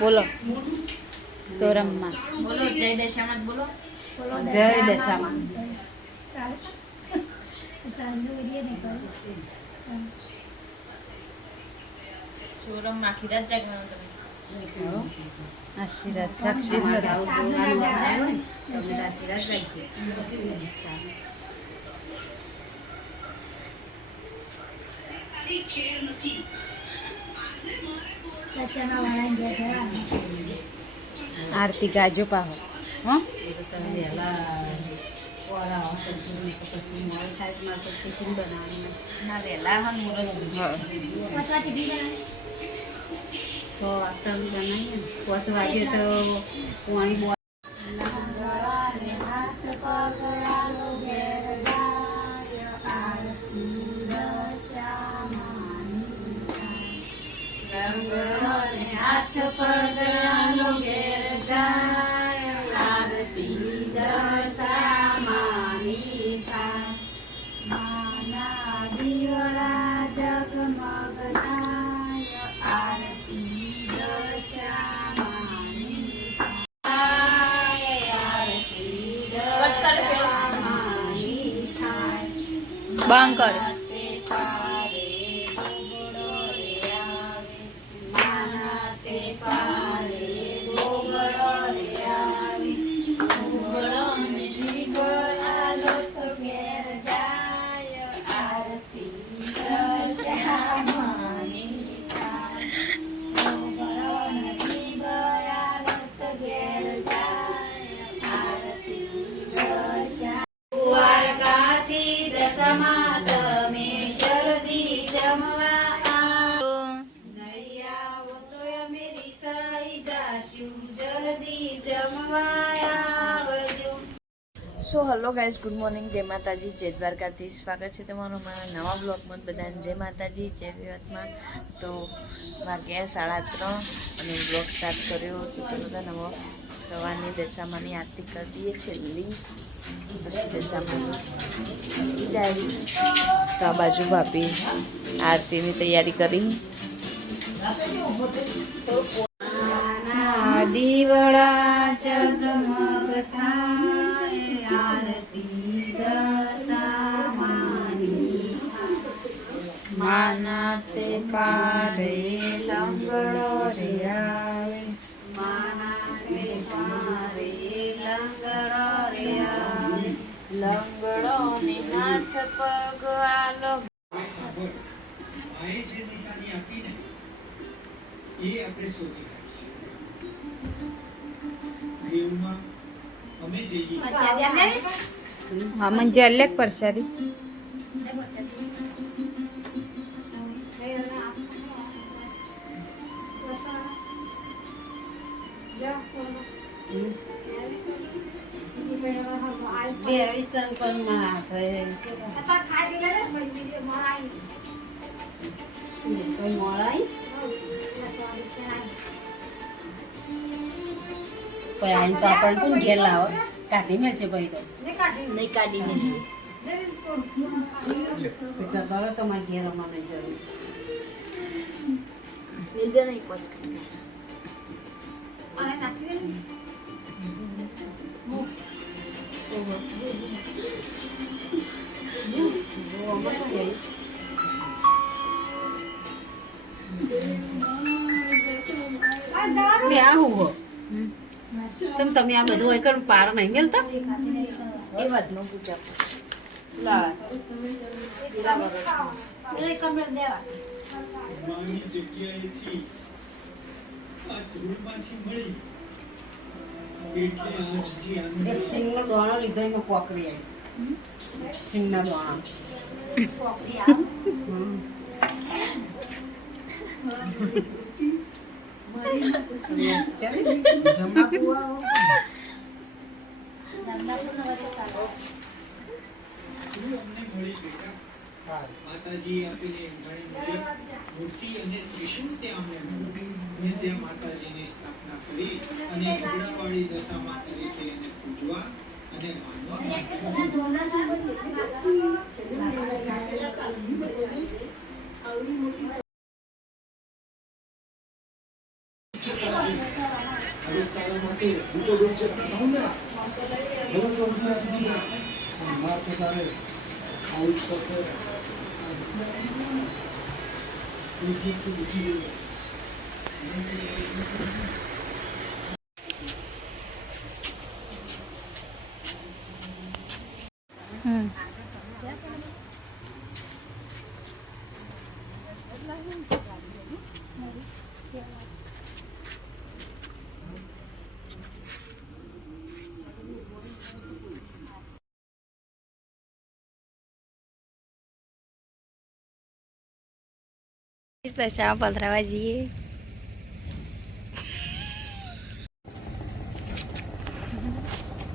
બોલો સોરમમાં બોલો જય દશામાં બોલો જય દશામાં સોરમ આખી રાત જાગવાનું તમે આશીર્વાદ સાક્ષી આરતી ગાજો પાહો હો ના વહેલા હા મુરત તો આટલું બનાવીએ 5 વાગે તો પાણી હાથ પગલાનો ઘેર જાય આરતી દશામાની થાય માના દિયોરા જગમગ થાય આરતી દશામાની થાય આરતી દશામાની થાય બંધ કર so hello guys good morning જય માતાજી જય દ્વારકાથી સ્વાગત છે તમારું મારા નવા બ્લોગમાં બધાને જય માતાજી જય વિવાદમાં તો વાગ્યા 3:30 અને બ્લોગ સ્ટાર્ટ કર્યો તો ચલો નવો સવારની દશામાની આરતી કરી દઈએ છેલ્લી પછી દશામાની જાય તો આ બાજુ ભાભી આરતીની તૈયારી કરી દીવડા જગમગ થાય આરતી દશામાની માના તે પારે લંગડો રે આવે માના તે પારે લંગડો રે આવે લંગડો ને હાથ પગ આલો ભાઈએ જે નિશાની આપીને એ આપણે સોચી દેવમાં અમે જઈએ હા મંજે અલગ પરસાદી દેવી સંપન્ન મહાભય કોઈ મોરાઈ કોઈ આઈને તો આપણને કોણ ઘેર લાવો કાઢી મેળશે ભાઈ તો નહીં કાઢી મેં તો કરો તમારે ઘેર અમારે જરૂર મિલજો નહીં પહોંચ તમે આ બધું હોય કર પાર નહીં મેલતા એ વાતનો પૂછા માની જગ્યાએથી આ ધૂળમાંથી મળી એટલે આજથી આનંદ એક સિંગનો દોણો લીધો એમાં કોકરી આવી સિંગના દોણા માતાજી આપેલી ઘણી મૂર્તિ અને ત્રિશૂળ ત્યાં અમને મળ્યું અને ત્યાં માતાજીની સ્થાપના કરી અને ઘોડાવાળી દશામાં તરીકે એને પૂજવા અને માનવા હવે તારા માટે હું તો રોજ ચટણી ખાઉં ને હવે તો હું મારે તારે આવું જ પડશે દશામાં પધરાવા જઈએ.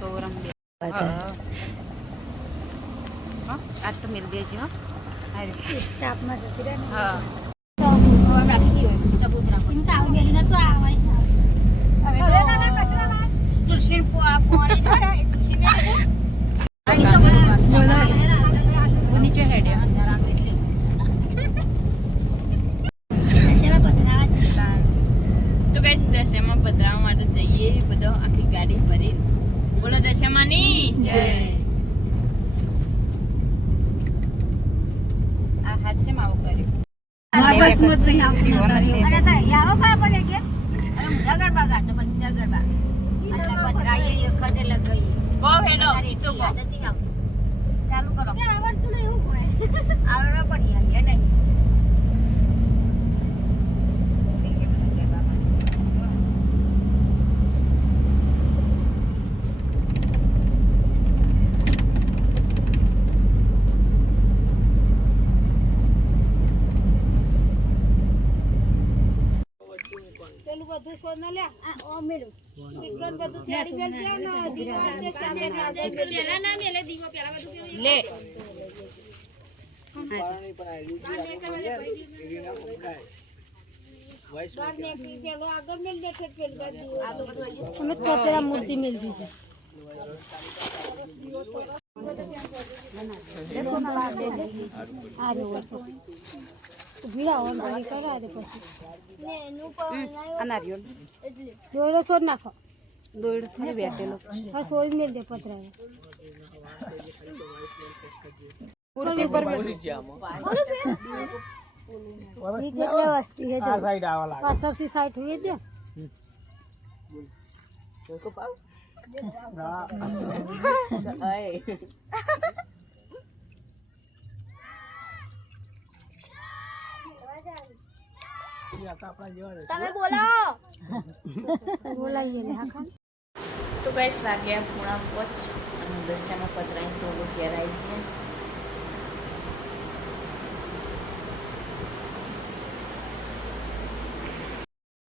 તો રંગ આજ તો મિલ દેજો તાપમાં જતી રહે ને. હા નીચે હેડ તો ગાઈસ દશામાં પધરાવા માટે જઈએ બધો આખી ગાડી ભરી. બોલો દશામાની જય. આ હાથ છે માવું કર્યું બહુ હેડો તો બહુ. ચાલુ કરો લે મૂર્તિ મિલ દીધી દોયડો છોડ નાખો દોયડો થોડી બેઠેલો છોડ મેળ દે પતરા મૂર્તિ ઉપર વસ્તી પાછળથી સાઈડ हुई दे તમે બોલાવો બોલાવીએ તો ગાઈસ વાગ્યા 4:30 અને દશામાં પધરાઈને તો ઘેર આવી છે.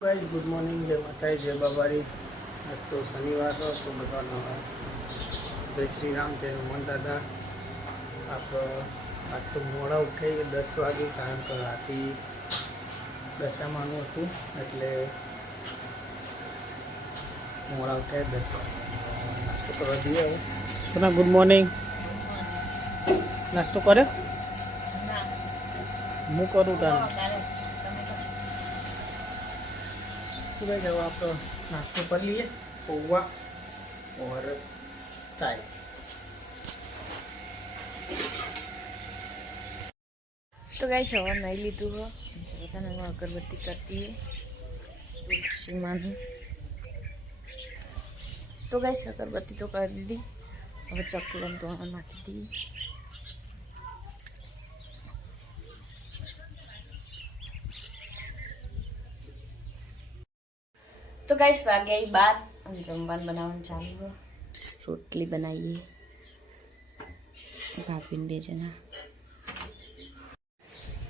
गाइस गुड मॉर्निंग जय माता जय बाबारी. आज तो शनिवार हो तो बताना जय श्री राम जय हनुमान दादा. आप आज तो मोड़ा उठे 10 वागे कारण કે રાતે દશામાનું હતું એટલે મોડા ઉઠે 10 વાગે. નાસ્તો કરવા જઈએ હવે. સોના ગુડ મોર્નિંગ. નાસ્તો કર્યો? હું કરું તારે. सुबह जब आप नाश्ते कर लिए पोहा और चाय. तो गाइस હવે નહીં લીધું હો બધાને અગરબત્તી કરતી તુલસી માની. તો ગાઈસ અગરબત્તી તો કરી દીધી. હવે ચકલમ તો નાખી દી. तो गाइस वागे 12 जमवान बनावन चालू है. रोटली बनाइए भाभी ने जना.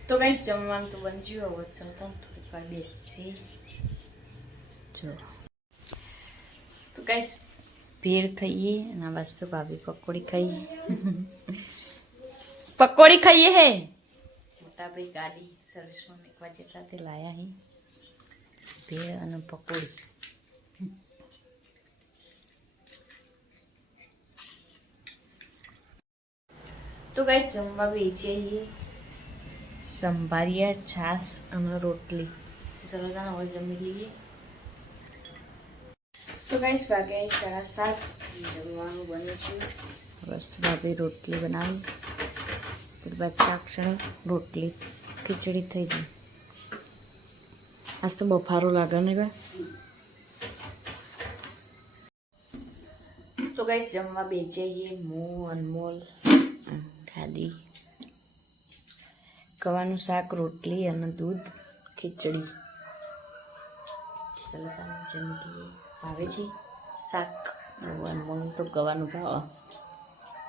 तो गाइस जमवान तो बन गयो. હવે ચલતા થોડી વાર બેસી જો. તો ગાइस ભેળ ખાઈએ અને બસ તો ભાભી પકોડી ખાઈએ. પકોડી ખાઈએ હે. મોટા ભાઈ ગાડી સર્વિસમાં મેકવા જેટલા તે લાયા હે ભેળ અને પકોડી. तो गाइस जमवा बेचे ये संभारिया छास और रोटली. चलो ना और जमी लीजिए. તો ગાઈસ વાગ્યા 7:30 જમવાનું બને છે. બસ ભાભી રોટલી બનાવી, ત્યાર બાદ શાક ચણા, રોટલી, ખીચડી થઈ જાય. આજ તો બફારો લાગે ને ભાઈ. તો ગાઈસ જમવા બેસી જઈએ. હું, અનમોલ, દાદી. ગવાનું શાક, રોટલી અને દૂધ, ખીચડી. ચાલો તારે જમતી ભાવે છે શાક. અનમોલ તો ગવાનું ભાવ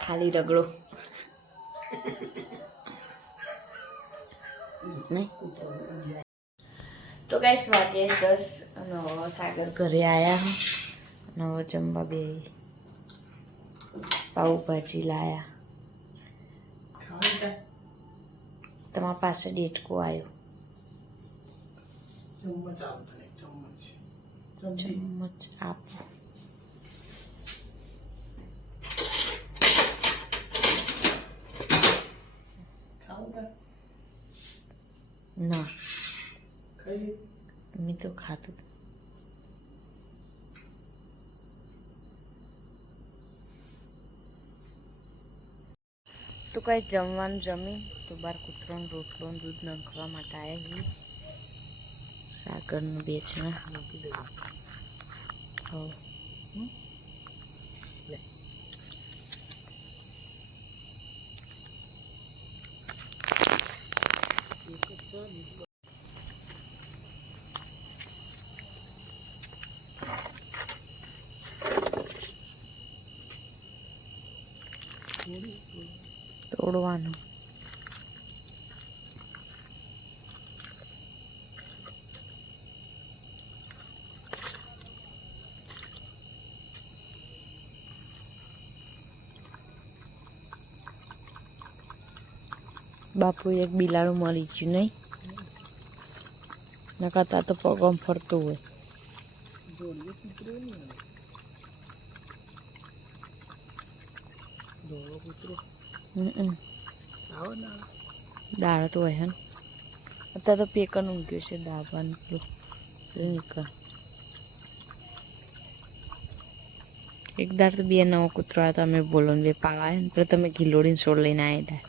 ખાલી રગડો નહીં. તો ગાઈસ વાગે 10 અને હવે સાગર ઘરે આવ્યા અને હવે જમવા બે પાઉભાજી લાયા. તમારા પાસે ડેટકો આવ્યો. ચમચ આપો. ના મેં તો ખાતું. તો કઈ જમવાનું જમી તો બાર કૂતરોનો રોટલો દૂધ નાખવા માટે આવ્યા છીએ. સાગરનું 2 જણા. તોડવાનું. બાપુ એક બિલાડું મળી ગયું નહીં, નકર તો પગમ ફરતું હોય. દાળ તો હોય ને અત્યારે તો પેકન ઊંઘ્યું છે. દાવાનું નીકળ. એક દાર તો 2 નવો કૂતરો આવ્યો તો અમે બોલો ને 2 પાળા ને તમે ઘીલોડીને છોડ લઈને આવ્યા હતા.